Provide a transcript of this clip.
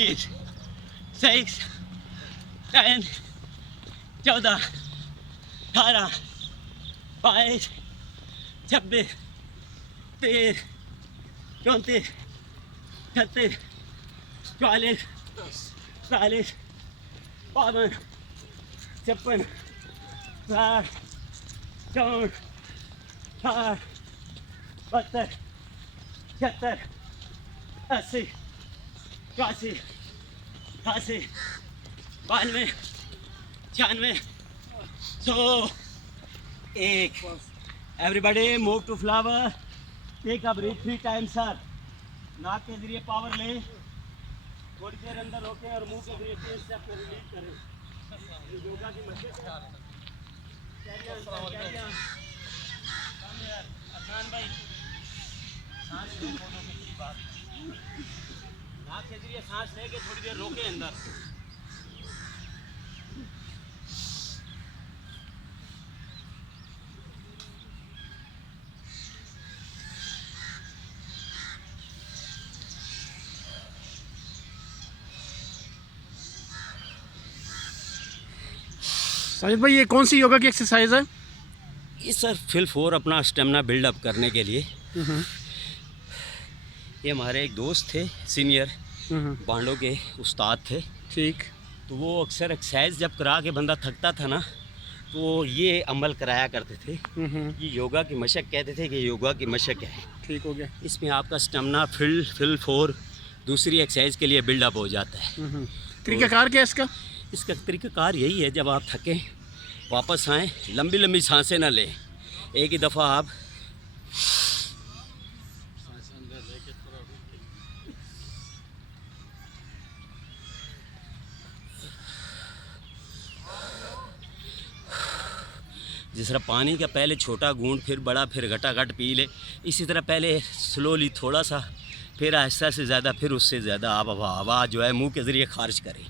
5 6 10 14 18 22 26 23 34 36 44 45 52 56 60 64 60 72 73 80 84 88 92 96 100 एक everybody move to flower take a breath 3 times sir नाक के जरिए पावर लें थोड़ी देर अंदर रोकें और मुंह के जरिए 3 स्टेप को रिलीज करें योगा की मशक अदनान भाई सांस लें फोटो की बात नाक के जरिए सांस लेके थोड़ी देर रोकें अंदर साजिद भाई ये कौन सी योगा की एक्सरसाइज है? ये सर फिल 4 अपना स्टेमिना बिल्डअप करने के लिए ये हमारे एक दोस्त थे सीनियर बांडों के उस्ताद थे। ठीक। तो वो अक्सर एक्सरसाइज जब करा के बंदा थकता था ना तो ये अमल कराया करते थे। ये योगा की मशक कहते थे कि योगा की मशक है। ठीक हो गया। इसमें आपका स्टेमिना फिल 4 दूसरी एक्सरसाइज के लिए बिल्डअप हो जाता है। तरीकाकार क्या है इसका? इसका तरीक़ाकार यही है, जब आप थकें वापस आएँ, लंबी लंबी सांसें ना लें, एक ही दफ़ा आप जिस तरह पानी का पहले छोटा घूंट फिर बड़ा फिर घटाघट पी ले, इसी तरह पहले स्लोली थोड़ा सा फिर आहिस्ता से ज़्यादा फिर उससे ज़्यादा आप हवा जो है मुंह के ज़रिए खारिज करें।